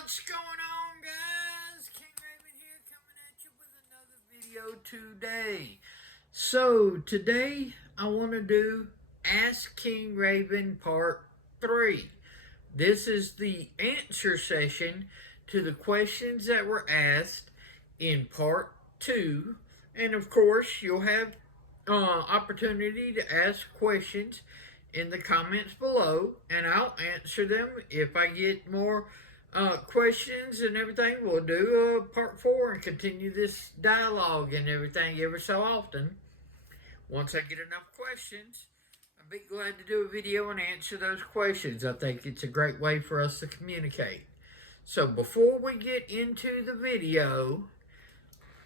What's going on, guys? King Raven here, coming at you with another video today. So today I want to do Ask King Raven Part 3. This is the answer session to the questions that were asked in Part 2. And of course, you'll have opportunity to ask questions in the comments below, and I'll answer them. If I get more questions and everything, we'll do part 4 and continue this dialogue and everything every so often. Once I get enough questions, I'll be glad to do a video and answer those questions. I think it's a great way for us to communicate. So before we get into the video,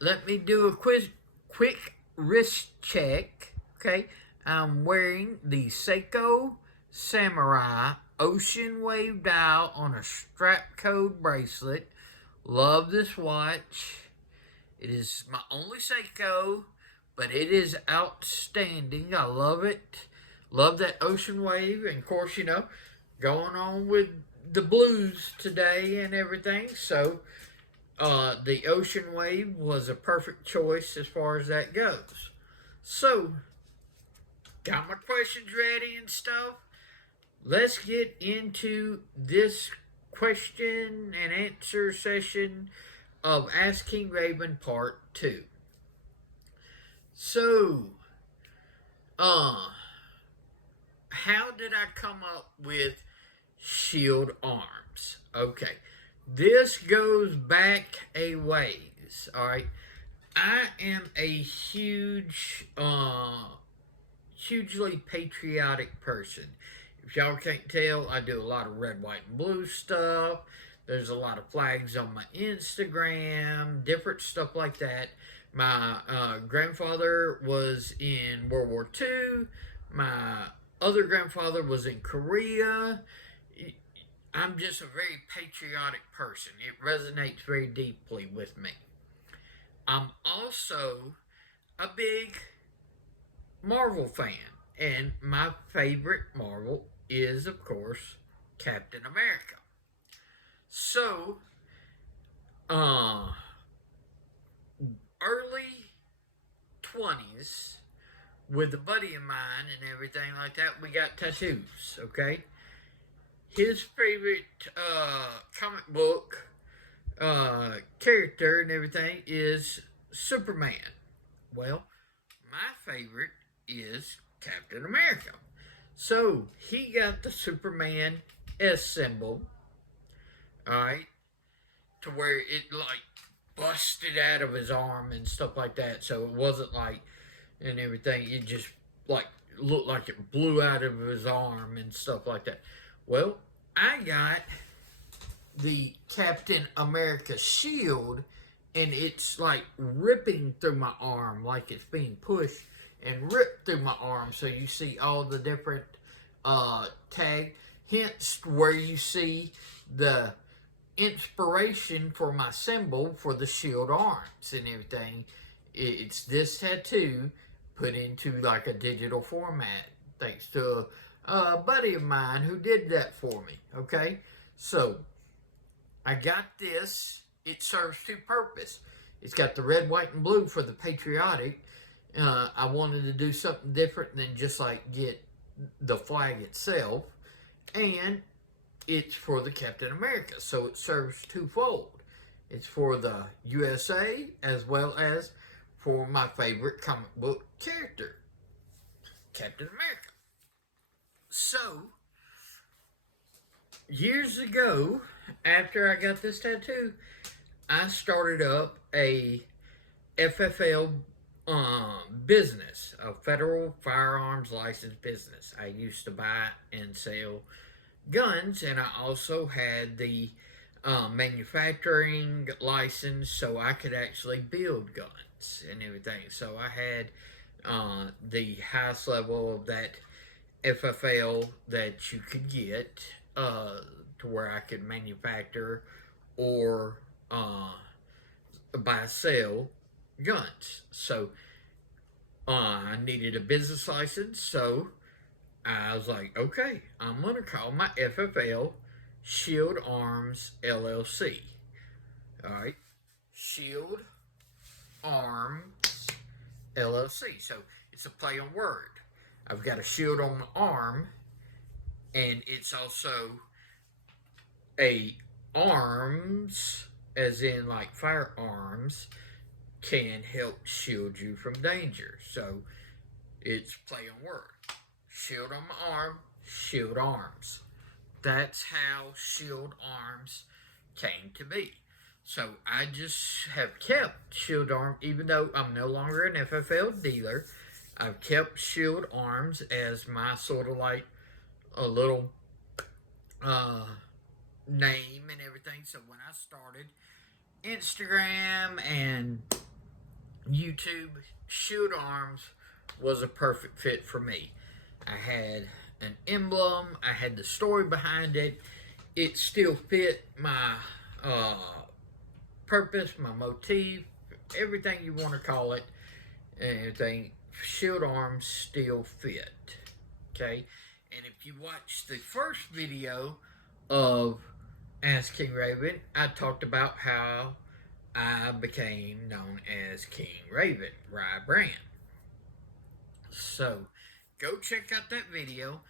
let me do a quick wrist check. Okay, I'm wearing the Seiko Samurai Ocean Wave dial on a strap code bracelet. Love this watch. It is my only Seiko, but it is outstanding. I love it. Love that Ocean Wave. And of course, you know, going on with the blues today and everything. So the Ocean Wave was a perfect choice as far as that goes. So, got my questions ready and stuff. Let's get into this question and answer session of Ask King Raven Part 2. So, how did I come up with shield arms? Okay, this goes back a ways, alright? I am a hugely patriotic person. If y'all can't tell, I do a lot of red, white, and blue stuff. There's a lot of flags on my Instagram, different stuff like that. My grandfather was in World War II. My other grandfather was in Korea. I'm just a very patriotic person. It resonates very deeply with me. I'm also a big Marvel fan. And my favorite Marvel is, of course, Captain America. So, early 20s, with a buddy of mine and everything like that, we got tattoos, okay? His favorite comic book character and everything is Superman. Well, my favorite is Captain America. So he got the Superman S symbol, alright, to where it like busted out of his arm and stuff like that. So it wasn't like, and everything, it just like looked like it blew out of his arm and stuff like that. Well, I got the Captain America shield, and it's like ripping through my arm like it's being pushed and ripped through my arm. So you see all the different tag, hence where you see the inspiration for my symbol for the shield arms and everything. It's this tattoo put into like a digital format, thanks to a buddy of mine who did that for me. Okay, so I got this. It serves two purposes. It's got the red, white, and blue for the patriotic. I wanted to do something different than just like get the flag itself, and it's for the Captain America, so it serves twofold. It's for the USA as well as for my favorite comic book character, Captain America. So, years ago, after I got this tattoo, I started up a FFL business, a federal firearms license business. I used to buy and sell guns, and I also had the manufacturing license, so I could actually build guns and everything. So I had the highest level of that FFL that you could get, to where I could manufacture or buy, sell guns. So I needed a business license, so I was like, okay, I'm gonna call my FFL Shield Arms LLC. All right, Shield Arms LLC. So it's a play on word. I've got a shield on my arm, and it's also a arms, as in like firearms, can help shield you from danger. So it's play on word. Shield on my arm, shield arms. That's how Shield Arms came to be. So I just have kept Shield Arm, even though I'm no longer an FFL dealer. I've kept Shield Arms as my sort of like a little name and everything. So when I started Instagram and YouTube, Shield Arms was a perfect fit for me. I had an emblem, I had the story behind it. It still fit my purpose, my motif, everything you want to call it, and everything. Shield Arms still fit. Okay? And if you watch the first video of Ask King Raven, I talked about how I became known as King Raven, Rye Brand. So, go check out that video.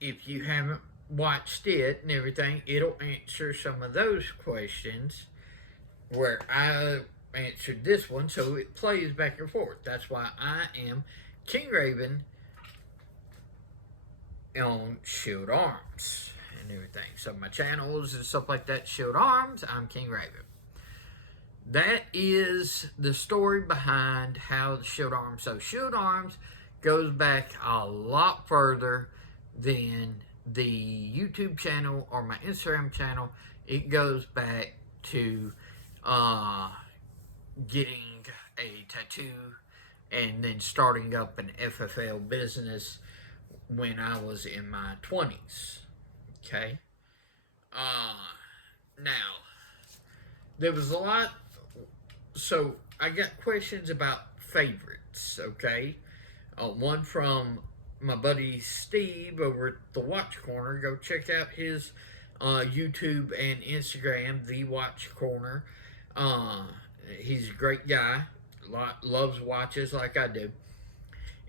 If you haven't watched it and everything, it'll answer some of those questions where I answered this one, so it plays back and forth. That's why I am King Raven on Shield Arms and everything. So my channels and stuff like that, Shield Arms, I'm King Raven. That is the story behind how the Shield Arms. So Shield Arms goes back a lot further than the YouTube channel or my Instagram channel. It goes back to getting a tattoo and then starting up an FFL business when I was in my 20s. Okay? Now, there was a lot. So, I got questions about favorites, okay? One from my buddy Steve over at The Watch Corner. Go check out his YouTube and Instagram, The Watch Corner. He's a great guy. Loves watches like I do.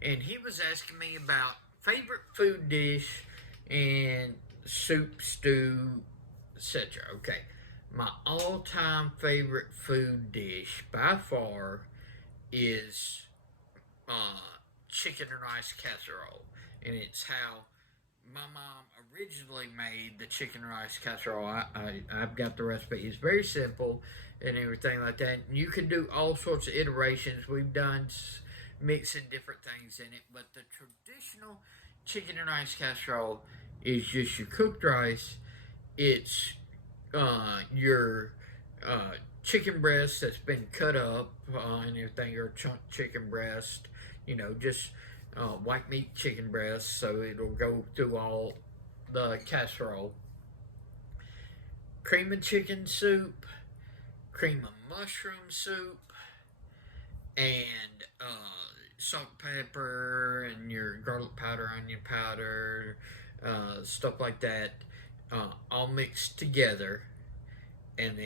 And he was asking me about favorite food dish and soup, stew, etc. Okay. My all-time favorite food dish by far is chicken and rice casserole. And it's how my mom originally made the chicken and rice casserole. I've got the recipe. It's very simple and everything like that. You can do all sorts of iterations. We've done mixing different things in it. But the traditional chicken and rice casserole is just your cooked rice. It's your chicken breast that's been cut up and everything, or chunk chicken breast, just white meat chicken breast, so it'll go through all the casserole. Cream of chicken soup, cream of mushroom soup, and salt, pepper, and your garlic powder, onion powder, stuff like that, all mixed together. And then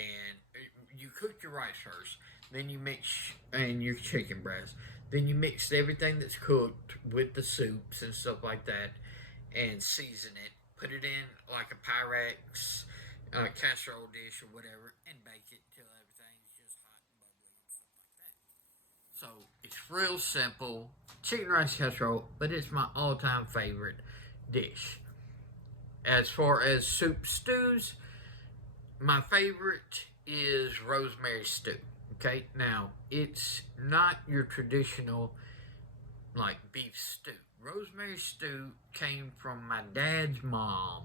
you cook your rice first, then you mix and your chicken breast, then you mix everything that's cooked with the soups and stuff like that, and season it. Put it in like a Pyrex casserole dish or whatever, and bake it till everything's just hot and bubbly and stuff like that. So it's real simple, chicken rice casserole, but it's my all-time favorite dish. As far as soup stews, my favorite is rosemary stew. Okay, now it's not your traditional like beef stew. Rosemary stew came from my dad's mom.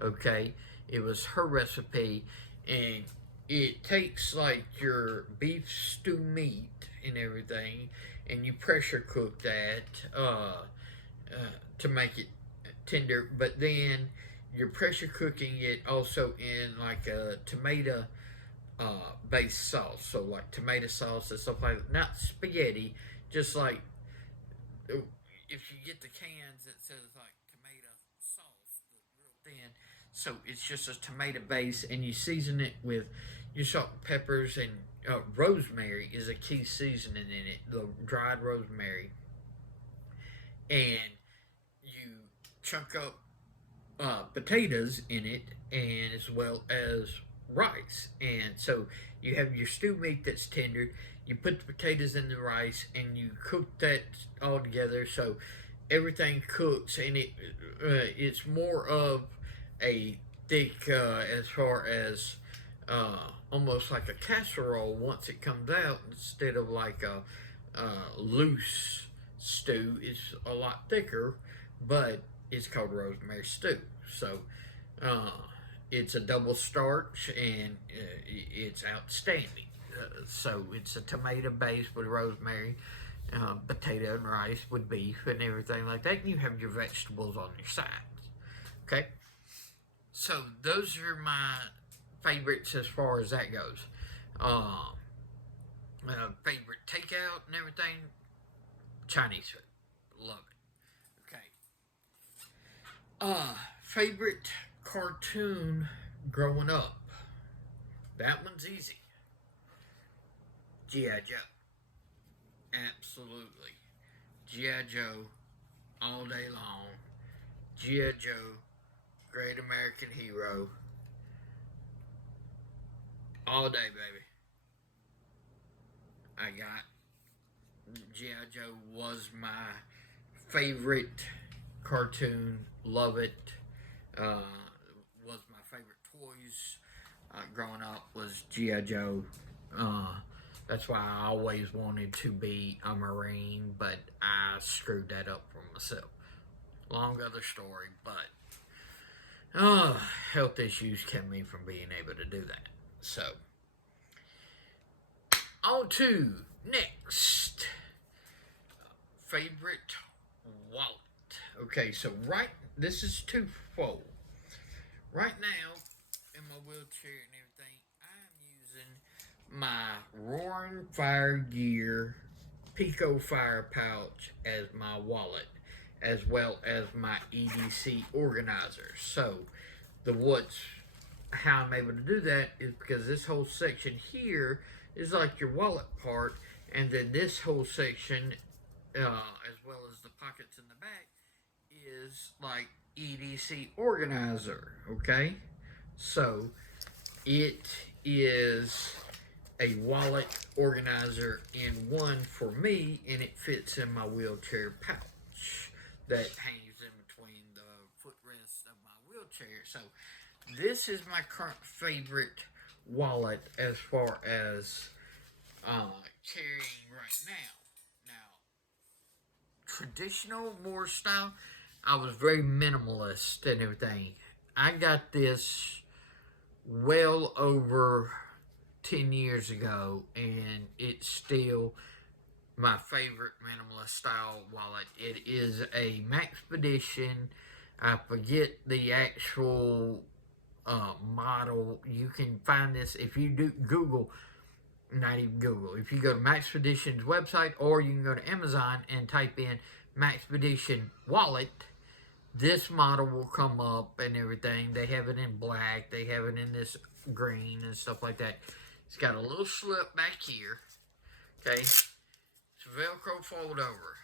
Okay, it was her recipe, and it takes like your beef stew meat and everything, and you pressure cook that to make it tender. But then you're pressure cooking it also in like a tomato based sauce. So like tomato sauce and stuff like that. Not spaghetti, just like if you get the cans that says like tomato sauce, the real thin, So it's just a tomato base, and you season it with your salt and peppers, and rosemary is a key seasoning in it, the dried rosemary. And you chunk up potatoes in it, and as well as rice. And so you have your stew meat that's tender. You put the potatoes in the rice, and you cook that all together. So everything cooks, and it's more of a thick, as far as almost like a casserole once it comes out, instead of like a loose stew. It's a lot thicker, but it's called rosemary stew. So uh, it's a double starch, and it's outstanding. So it's a tomato base with rosemary, potato and rice with beef and everything like that. And you have your vegetables on your sides. Okay? So those are my favorites as far as that goes. Uh, Favorite takeout and everything, Chinese food. Love it. Okay. Favorite cartoon growing up. That one's easy. G.I. Joe. Absolutely. G.I. Joe all day long. G.I. Joe, Great American Hero. All day, baby. I got G.I. Joe was my favorite cartoon. Love it. Was my favorite toys growing up was G.I. Joe. That's why I always wanted to be a Marine, but I screwed that up for myself. Long other story, but health issues kept me from being able to do that. So, on to next. Favorite wallet. Okay, so this is twofold. Right now, in my wheelchair and everything, I'm using my Roaring Fire Gear Pico Fire pouch as my wallet, as well as my EDC organizer. So, how I'm able to do that is because this whole section here is like your wallet part, and then this whole section, as well as the pockets in the back, is like EDC organizer. Okay, so it is a wallet organizer in one for me, and it fits in my wheelchair pouch that hangs in between the footrests of my wheelchair. So this is my current favorite wallet as far as carrying right now. Now, traditional more style, I was very minimalist and everything. I got this well over 10 years ago, and it's still my favorite minimalist style wallet. It is a Maxpedition. I forget the actual model. You can find this if you do Google, not even Google. If you go to Maxpedition's website, or you can go to Amazon and type in Maxpedition wallet, this model will come up and everything. They have it in black. They have it in this green and stuff like that. It's got a little slip back here. Okay. It's Velcro fold over.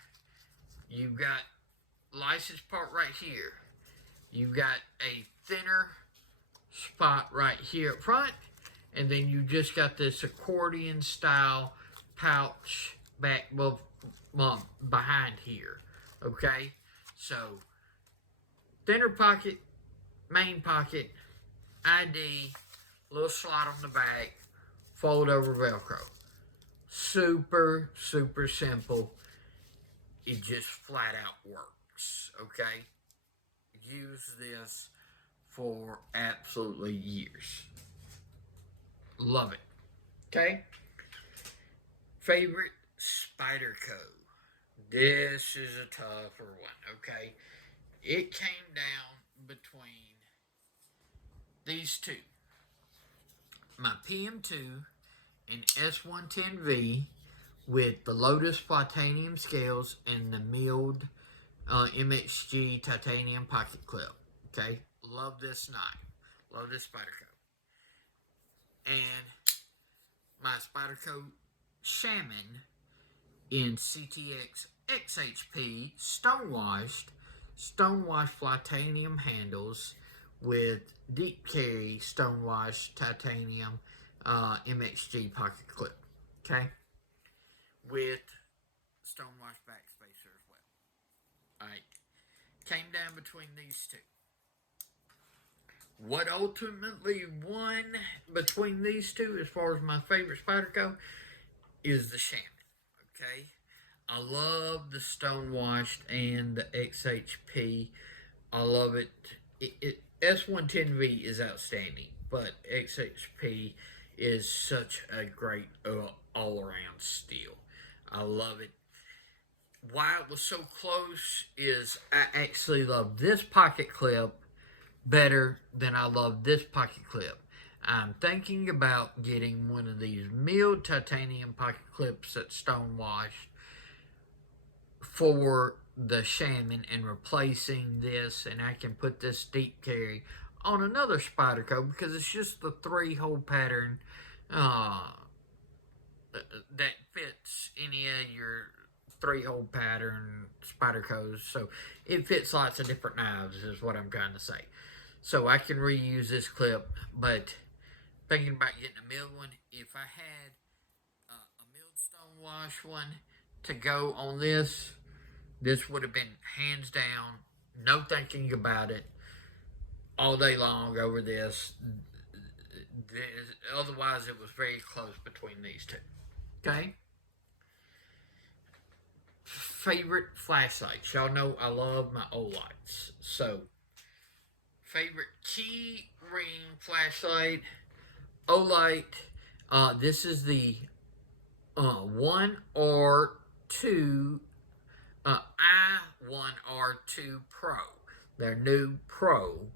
You've got license part right here. You've got a thinner spot right here up front. And then you just got this accordion style pouch back behind here. Okay. So, thinner pocket, main pocket, ID, little slot on the back, fold over Velcro. Super, super simple. It just flat out works, okay? Use this for absolutely years. Love it, okay? Favorite Spyderco. This is a tougher one, okay? It came down between these two. My PM2 and S110V with the Lotus Titanium scales and the milled MXG titanium pocket clip. Okay, love this knife. Love this Spyderco. And my Spyderco Shaman in CTX XHP stonewashed titanium handles with deep carry stonewashed titanium MXG pocket clip. Okay? With stonewashed back spacer as well. Alright. Came down between these two. What ultimately won between these two, as far as my favorite Spyderco, is the Shaman. Okay, I love the stonewashed and the XHP. I love it. S110V is outstanding, but XHP is such a great all-around steel. I love it. Why it was so close is I actually love this pocket clip better than I love this pocket clip. I'm thinking about getting one of these milled titanium pocket clips that's stonewashed for the Shaman and replacing this, and I can put this deep carry on another Spyderco because it's just the 3-hole pattern that fits any of your 3-hole pattern Spydercos. So it fits lots of different knives is what I'm trying to say. So I can reuse this clip, but thinking about getting a milled one, if I had a milled stonewash one to go on this would have been hands down, no thinking about it, all day long over this. Otherwise, it was very close between these two. Okay? Favorite flashlights. Y'all know I love my Olights. So, favorite key ring flashlight, Olight. This is the 1R2 I1R2 Pro. Their new Pro.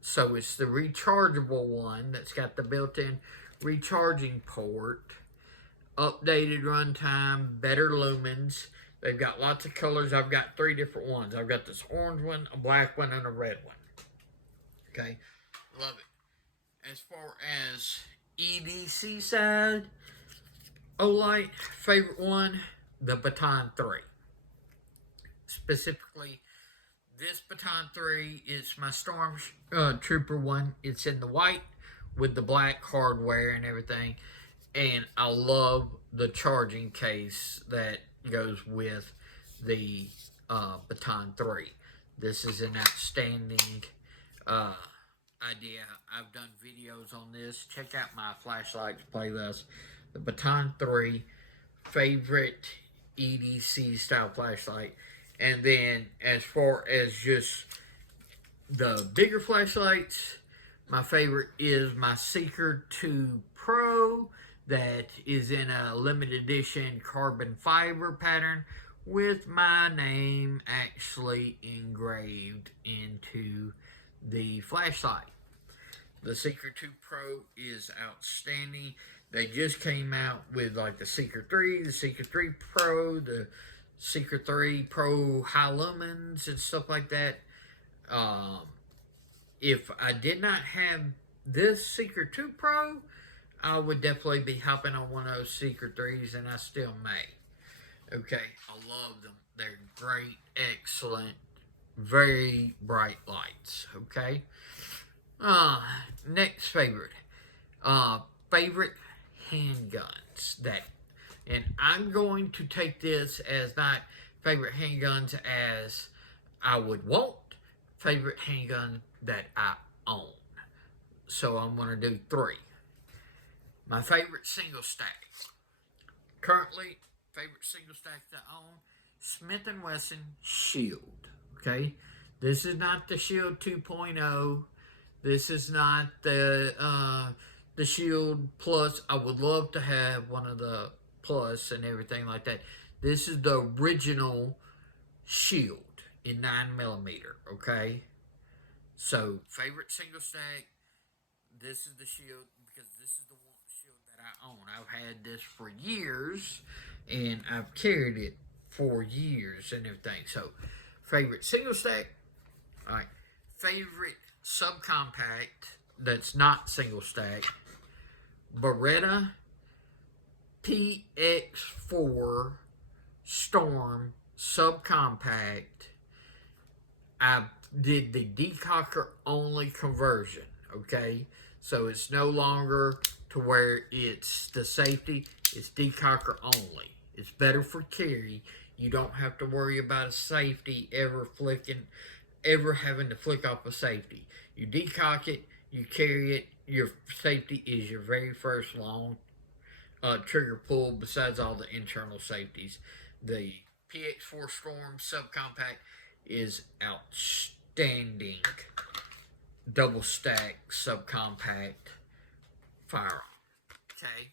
So it's the rechargeable one that's got the built-in recharging port, updated runtime, better lumens. They've got lots of colors. I've got 3 different ones. I've got this orange one, a black one, and a red one. Okay, love it. As far as EDC side, Olight, favorite one, the Baton 3. Specifically, this Baton 3 is my Storm Trooper one. It's in the white with the black hardware and everything. And I love the charging case that goes with the Baton 3. This is an outstanding idea. I've done videos on this. Check out my flashlights playlist. The Baton 3, favorite EDC style flashlight. And then as far as just the bigger flashlights, my favorite is my Seeker 2 Pro that is in a limited edition carbon fiber pattern with my name actually engraved into the flashlight. The Seeker 2 Pro is outstanding. They just came out with like the Seeker 3, the Seeker 3 Pro, the Seeker 3 Pro high lumens and stuff like that. If I did not have this Seeker 2 Pro, I would definitely be hopping on one of those Seeker 3s, and I still may. Okay, I love them. They're great, excellent, very bright lights. Okay. Next favorite. Favorite handguns that, and I'm going to take this as not favorite handguns as I would want, favorite handgun that I own. So I'm going to do 3. My favorite single stack. Currently, favorite single stack that I own, Smith & Wesson Shield. Okay? This is not the Shield 2.0. This is not the Shield Plus. I would love to have one of the Plus and everything like that. This is the original Shield in 9mm, okay? So, favorite single stack, this is the Shield, because this is the one Shield that I own. I've had this for years, and I've carried it for years and everything. So, favorite single stack, all right. Favorite subcompact that's not single stack Beretta PX4 Storm subcompact. I did the decocker only conversion, okay? So it's no longer to where it's the safety, it's decocker only. It's better for carry. You don't have to worry about a safety ever having to flick off a safety. You decock it, you carry it, your safety is your very first long trigger pull besides all the internal safeties. The PX4 Storm subcompact is outstanding double stack subcompact firearm. Okay.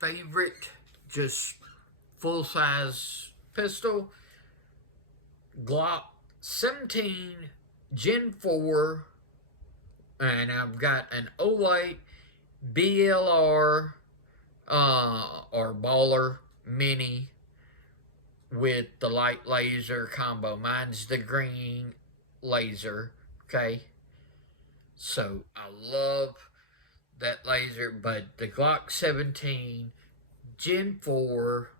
Favorite just full size pistol, Glock 17 Gen 4, and I've got an 08 BLR or Baller Mini with the light laser combo. Mine's the green laser, okay? So I love that laser, but the Glock 17 Gen 4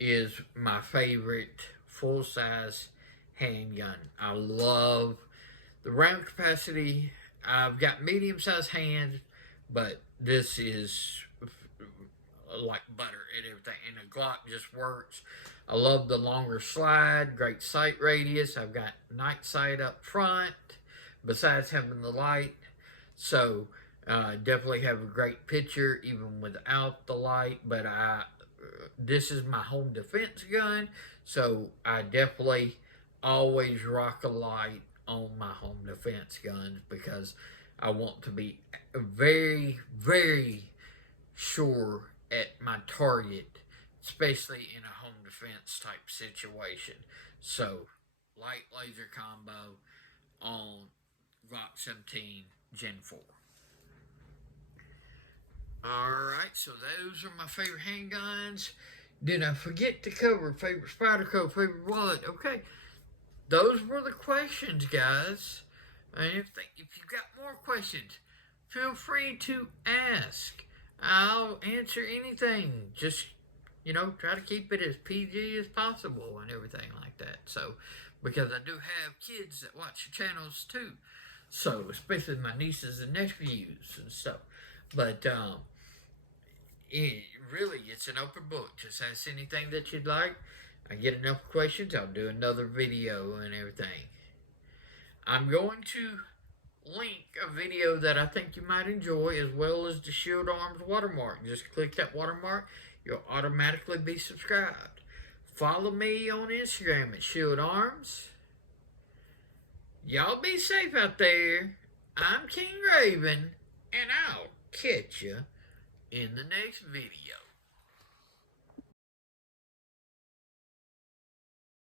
is my favorite full-size handgun. I love the round capacity. I've got medium-sized hands, but this is like butter and everything, and the Glock just works. I love the longer slide, great sight radius. I've got night sight up front besides having the light, so definitely have a great picture even without the light. But this is my home defense gun, so I definitely always rock a light on my home defense guns because I want to be very, very sure at my target, especially in a home defense type situation. So, light laser combo on Glock 17 Gen 4. Alright, so those are my favorite handguns. Did I forget to cover favorite Spyderco, favorite wallet? Okay, those were the questions, guys. And if you've got more questions, feel free to ask. I'll answer anything. Just, try to keep it as PG as possible and everything like that. So, because I do have kids that watch the channels too. So, especially my nieces and nephews and stuff. But, it's an open book. Just ask anything that you'd like. I get enough questions, I'll do another video and everything. I'm going to link a video that I think you might enjoy, as well as the Shield Arms watermark. Just click that watermark, you'll automatically be subscribed. Follow me on Instagram at Shield Arms. Y'all be safe out there. I'm King Raven, and I'll catch you in the next video.